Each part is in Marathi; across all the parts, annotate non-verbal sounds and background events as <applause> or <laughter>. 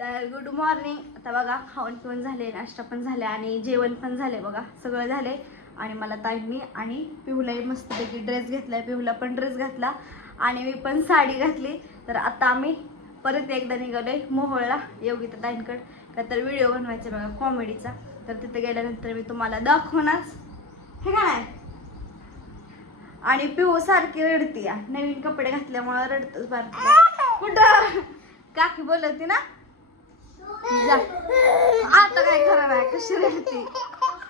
तर गुड मॉर्निंग आता बघा खाऊन पिऊन झाले नाश्ता पण झाले आणि जेवण पण झाले बघा सगळं झाले. आणि मला ताईंनी आणि पिहूलाही मस्तपैकी ड्रेस घेतलाय. पिहूला पण ड्रेस घातला आणि मी पण साडी घातली. तर आता आम्ही परत एकदा निघालोय मोहोळला योगिता ताईंकड. का तर व्हिडिओ बनवायचा बघा कॉमेडीचा तर तिथे गेल्यानंतर मी तुम्हाला दाखवणार. हे काय नाही? आणि पिऊ सारखी रडती या. नवीन कपडे घातल्यामुळे रडतच बार कुठं? काकी बोलवती ना? जा. आता काय खरं कशी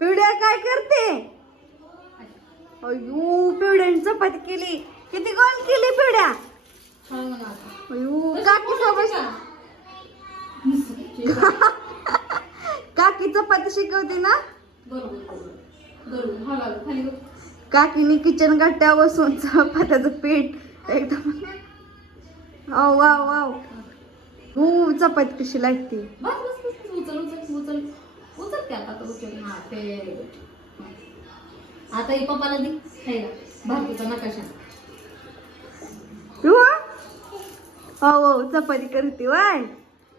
पिवड्या काय करते? अयो पिवड्याने चपाती केली. किती गोल केली पिवड्या? अयो काकी सोबत काकी चपाती शिकवते ना? काकीने किचन गाठ्या बसून चपात्याचं पीठ एकदम वाव वाव वाव. हो चपाती कशी लागते? आता ही पप्पाला दे खायला. भारतीचा नकाशा हो? हो हो चपाती करते वाय.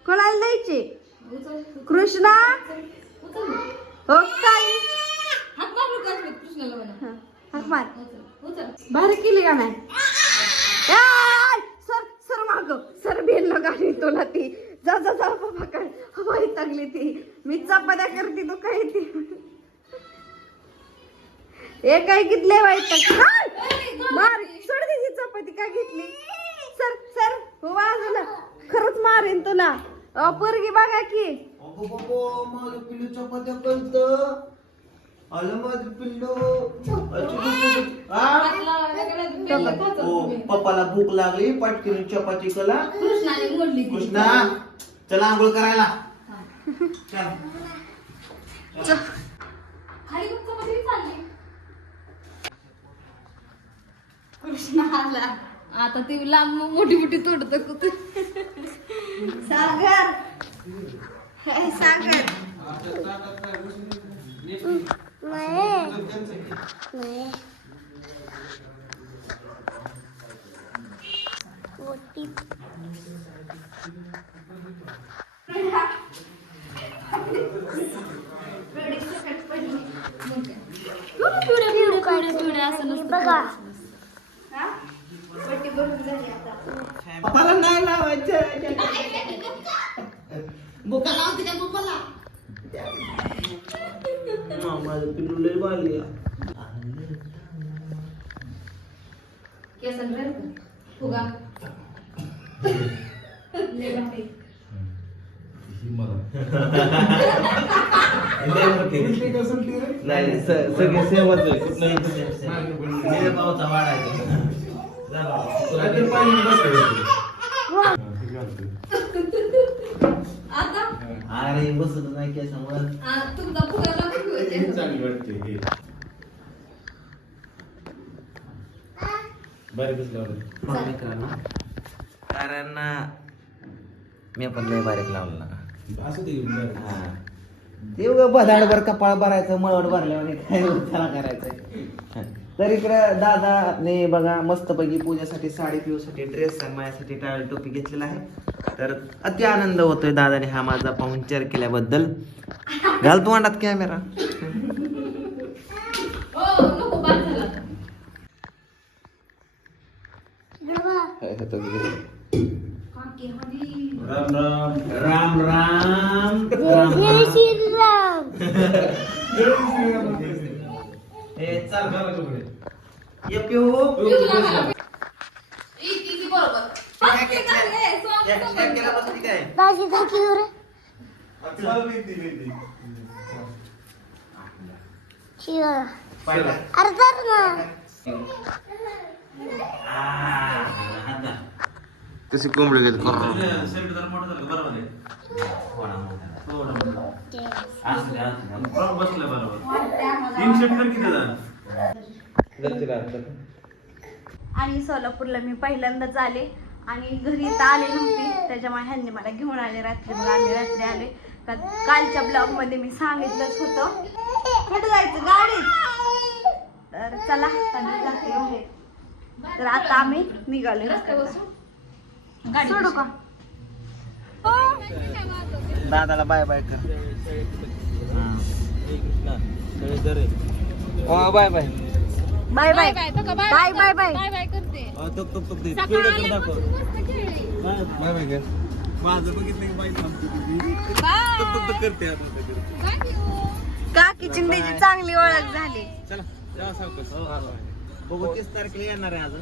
कोणाला द्यायचे? उचल कृष्णा? उचल हो काय? हात कृष्णाला म्हणा. हा, हाक मार. उचल उचल. भारी केली का नाही आय, सर सर माग सर बेल गाडी तुला ती जा जा जा बाबा काय हवाई लागली ती. मी चपात्या करते तू काय ती? हे काय कितले वाईट मार सोड दे ती चपाती का घेतली? सर सर हो वाजलं खरंच मारेन तुला. पोरगी बघा की. अगो बाबो माझं पिल्लू चपात्या करत. आलं माझं पिल्लू. ओ पप्पाला भूक लागली पटकीने चपाती कला. कृष्णाने मोडली. कृष्णा चला आंघोळ करायला. कृष्ण आला आता ती लांब मोठी मोठी तोडत कुठे सागर हे? सागर हा? पट्टी भरून झाली आता. पप्पाला नाही लावायचं. बुका लावते त्या पप्पाला माझं पिल्लू लय बाली केसन रे फुगा. <laughs> लय भारी. <laughs> नाही सगळे सेवच आहे कुठलाही पावचा वाढायचा आता अरे बसत नाही केसावर आ, तुमचा फुगा लागतो कारण मी पण लय बारीक लावलं. ना ते उगा बदाडभर कपाळ भरायचं मळवट भरल्यावर काय त्याला करायचंय तर इकडं दादाने बघा मस्तपैकी पूजेसाठी साडी पिऊसाठी ड्रेस आणि माझ्यासाठी टावेल टोपी घेतलेला आहे. तर अति आनंद होतोय दादाने हा माझा पाहुणचार केल्याबद्दल. घाल तू अंडात कॅमेरा हो राम राम राम राम <laughs> हे चल ये पिऊ. पिऊला घाला. ई, ती ती बरोबर काय काय काय? स्वामी या- तशी कोंबडी घेत आणि सोलापूरला मी पहिल्यांदाच आले आणि घरी तर आले नव्हती. त्याच्यामुळे ह्यांनी मला घेऊन आले रात्री. मग आम्ही रात्री आले. का कालच्या ब्लॉगमध्ये मी सांगितलंच होतं. कुठं जायचं? गाडीत. तर चला जाते. तर आता आम्ही निघालो सोडू का? दादाला बाय बाय कर. Bye bye. Bye bye. Bye bye bye bye काय करते. बाय बाय कर माझं बघितलं की बाई करते काकी चिंदेची चांगली ओळख झाली. बघू तीस तारखेला येणार आहे अजून.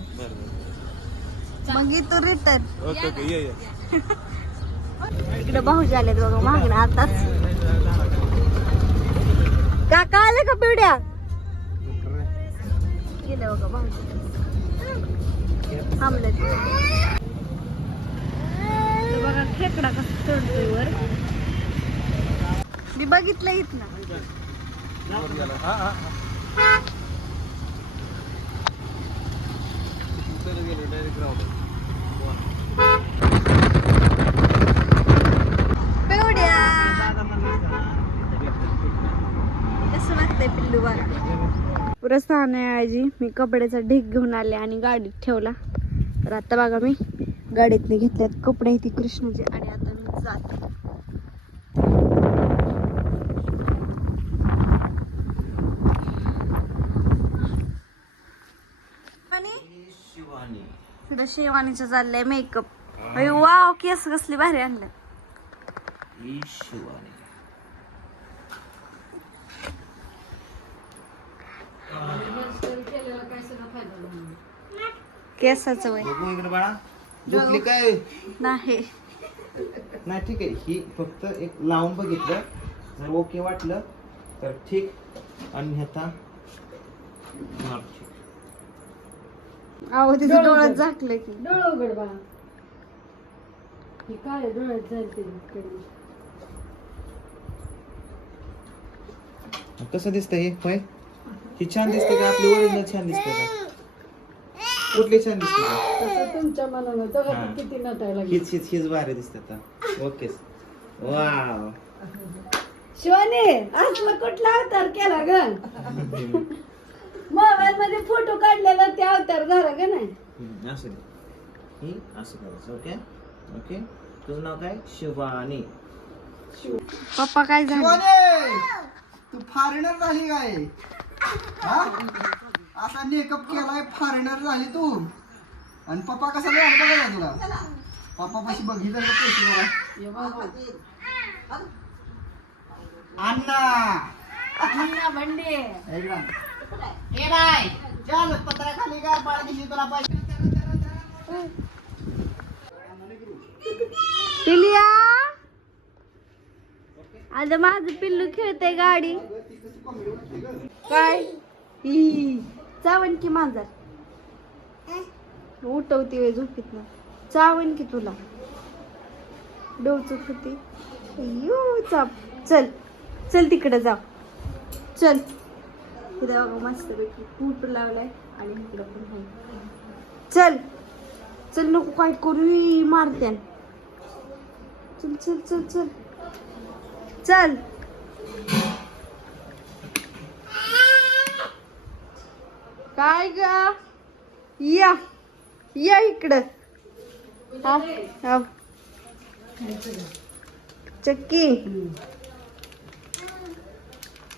मग इथून रिटर्न ओके ओके ये ये. इकडे भाऊजी आलेत बघा मागणं आताच. काका आले का पिवड्या गेले बघा भाऊजी. थांबले बघा खेकडा कसं चढतोय वर. मी बघितलं इथं पिवड्या कसं वाटतंय स्थान आहे आजी. मी कपड्याचा ढीक घेऊन आले आणि गाडीत ठेवला. तर आता बघा मी गाडीतने घेतल्यात कपडे. ती कृष्णाचे आणि आता मी जाते. तिथं शेवानीचं चाललंय मेकअप वाव केस कसली भारी आणलं. शिवानी. केसाचं वय. बघू इकडे बाळा. झोपली काय? नाही. नाही ठीक आहे. ही फक्त एक लावून बघितलं. जर ओके वाटलं तर ठीक. not ठीक. अहो तिचं डोळ्यात झाकलं की. डोळं उघड बा हे काय डोळ्यात कसं दिसतंय हे? होय? ही छान दिसते का? आपली ओरिजिनल छान दिसते का? कुठली छान दिसते. तसं तुमच्या मनानं हा. तेव्हा किती नटायला लागली हीच हीच हीच भारी दिसते आता ओके. वाव. शिवानी असलं कुठला अवतार केला ग? मोबाईल मध्ये फोटो काढलेला ते अवतार झाला ग नाही? हम्म, असं दे. ही असं करायचं ओके? ओके? तुझं नाव काय? शिवानी. पप्पा काय झालं? तू फॉरेनर झाली काय? हा? असा मेकअप केलाय फॉरेनर झाली तू. आणि पप्पा कसा नाही बघा तुला? पप्पा पाशी बघितलं पैसे जरा. अण्णा. ए बाय. चल पत्राखाली का? पाळ दिशी तुला पाहिजे पिलिया? आता माझं पिल्लू खेळते गाडी. काय? चावण चावन की मांजर. उठवते वे झोपीत ना चावन की तुला. डोचत होती यू चाप. चल. चल तिकडे जा. चल. इथे बघा मस्त पैकी कूट लावलाय आणि इकडं पण चल. चल नको काय करू ई, मारत्यान. चल चल चल चल. चल. काय ग? या या इकडं. हा, हा. चक्की.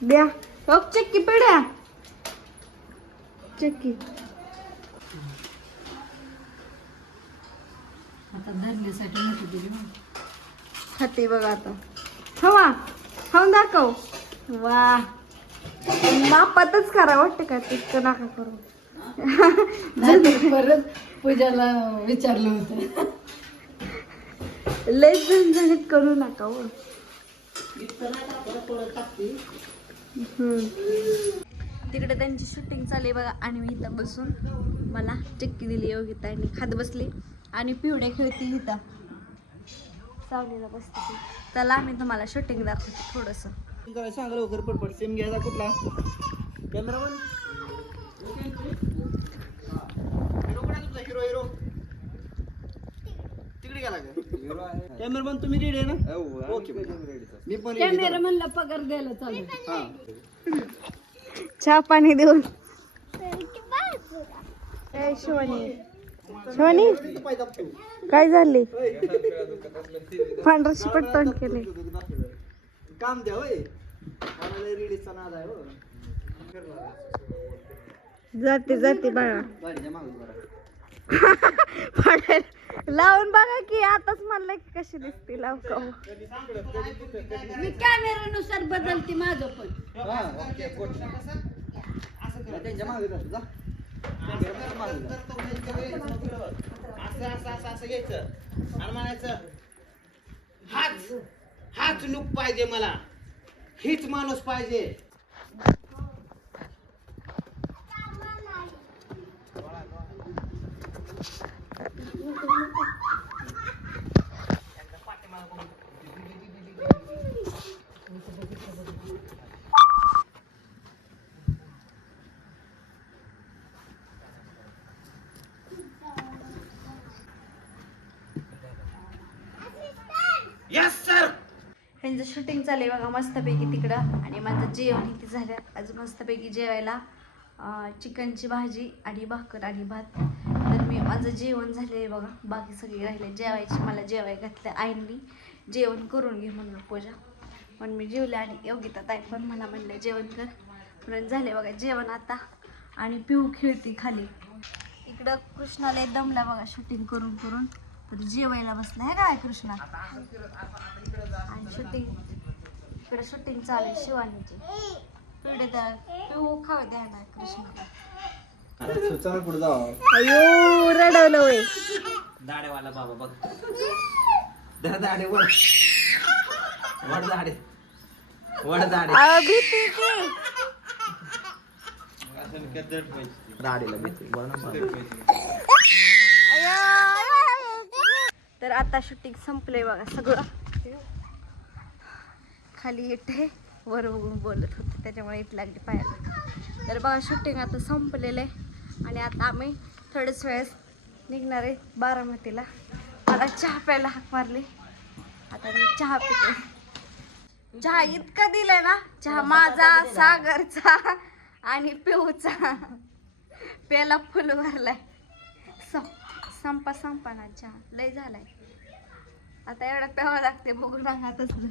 द्या. हो चक्की पड्या चक्की. आता धरण्यासाठी नको दिली खाते बघा आता. हवा खाऊन दाखव. वा. मापातच करा वाटतं का? तितकं नका करू. परत पूजाला विचारलं होतं. लय झणझणीत करू नका हो. तिकडे त्यांची शूटिंग चालली बघा आणि मी इथं बसून मला चक्की दिली योगिता आणि खात बसली. आणि पिवड्या खेळती इथं सावलीला बसते. ती. चला मी तुम्हाला शूटिंग दाखवते थोडंसं. जरा सांग लवकर पटपट. सिम घ्यायचा कुठला? कॅमेरामन हिरो कोण आहे तुमचा हिरो हिरो तिकडे गेला का? कॅमेरामन तुम्ही रेडी आहे ना? ओके मी पण कॅमेरा. म्हणलं पगार द्यायला चालू हा. चहा पाणी देऊन. ए शिवानी. शिवानी? काय झाले? पांढरा शिपट तोंड केले. काम द्या होय मला रिलीजचा नाद आहे हो जाते जाते बाळा गाडीच्या मागे जरा. पाडेल. लावून बघा की आताच म्हणलं की कशी दिसते लाव का. मी कॅमेरानुसार बदलते माझं पण हा, त्यांच्या मागे जा, जा. त्यांच्या मागे जा. असं असं असं असं घ्यायचं आणि म्हणायचं हाच हाच लुक पाहिजे मला. हीच माणूस पाहिजे यस सर ह्यांचं शूटिंग चालू आहे बघा मस्तपैकी तिकडं. आणि माझं जेवण इथे झालं? आज मस्तपैकी जेवायला चिकनची भाजी आणि भाकर आणि भात. तर मी माझं जेवण झालं आहे बघा. बाकी सगळी राहिले जेवायची. मला जेवाय घातलं आईंनी. जेवण करून घे म्हणून पूजा. पण मी जेवले आणि योगिता ताई पण मला म्हणलं जेवण कर. म्हणून झाले बघा जेवण आता. आणि पिऊ खेळती खाली. इकडं कृष्णाला दमला बघा शूटिंग करून करून. तर जेवायला बसला आहे काय कृष्णा? आणि शूटिंग इकडे शूटिंग चालू आहे शिवानीची. पिढे तर पिऊ खाऊ द्या ना कृष्णाला अयो रडवलं वय दाढेवाला बाबा बघ. धर दाढे वड वड दाढे. वड दाढे. भीती की दाढेला भीती वळ ना बाबा. अयो, अयो. तर आता शूटिंग संपलंय बघा सगळं. खाली येते वर बघून बोलत होते त्याच्यामुळे इट लागली पायाला तर बघा शूटिंग आता संपलेलं आहे आणि आता आम्ही थोड्याच वेळेस निघणार आहे बारामतीला. मला चहा प्यायला हाक मारली. आता मी चहा पिते. चहा इतका दिलाय ना चहा माझा सागरचा आणि पिऊचा. प्याला फुल भरलाय. संपा संपा ना चहा. लय झालाय. आता एवढा प्यावा लागते बघू नका तसलं.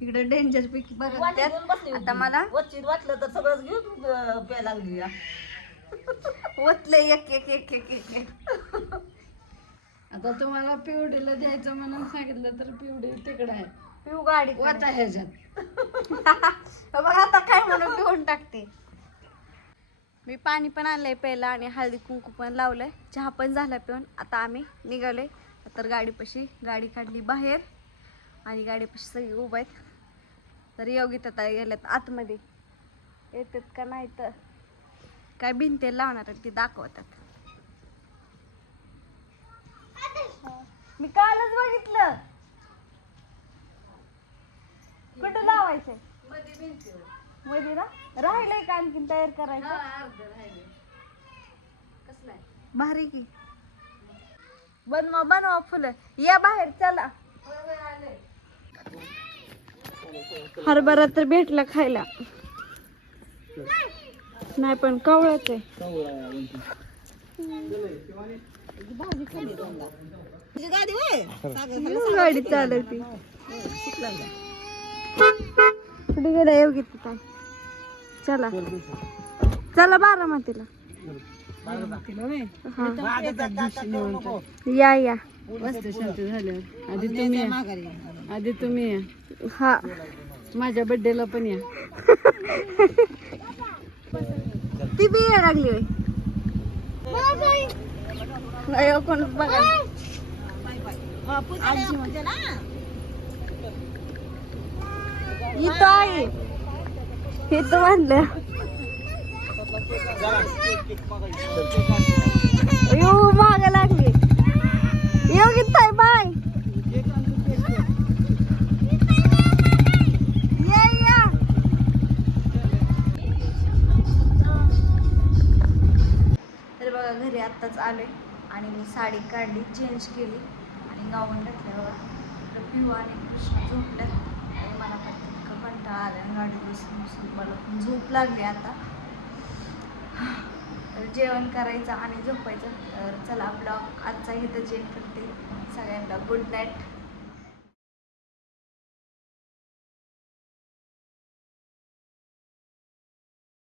इकडे डेंजर पैकी बघत आता मला वाटलं तर सगळंच घेऊन अं, प्यायला लागली या. ओतले एक एक एक एक एक एक. आता तुम्हाला पिवडीला द्यायचं म्हणून सांगितलं तर पिवडी तिकडं आहे. पिऊ गाडी वाटा ह्याच्यात. <laughs> बघ आता काय म्हणून पिऊन टाकते. मी पाणी पण आणलंय प्यायला आणि हळदी कुंकू पण लावलंय. चहा पण झाला पिऊन. आता आम्ही निघाले तर गाडीपाशी गाडी काढली बाहेर आणि गाडीपाशी सगळी उभं आहेत. तर योगिता ताई गेल्यात आतमध्ये. येतात का नाही तर काय भिंते लावणार आहेत ती दाखवतात. मी कालच बघितलं. कुठं लावायचंय? मध्ये ना राहिलंय का आणखीन तयार करायचं भारी की बनवा बनवा फुलं या बाहेर चला हरभरा तर भेटला खायला नाही पण कवळच आहे हम्म, गाडी चालवती कुठे गेला येऊ घेते काय चला. चला बारामतीला. या या. मस्त शांत झाल्यावर आधी तुम्ही या. आधी तुम्ही या. हा. माझ्या बर्थडेला पण या. ती बी या लागली होय. कोण बघा. इथं आहे. इथं म्हणलं. येऊ माग लागली. योगित ताई बाय. या या. तर बघा घरी आत्ताच आले आणि मी साडी काढली चेंज केली आणि गाऊन घातलं बघा. तर पिऊ आणि कृष्ण झोपल्या इतकं गाडी बसून बसून. मला पण झोप लागली आता. तर जेवण करायचं आणि झोपायचं. तर चला ब्लॉग आजचा इथं जेन करते. सगळ्यांना गुड नाईट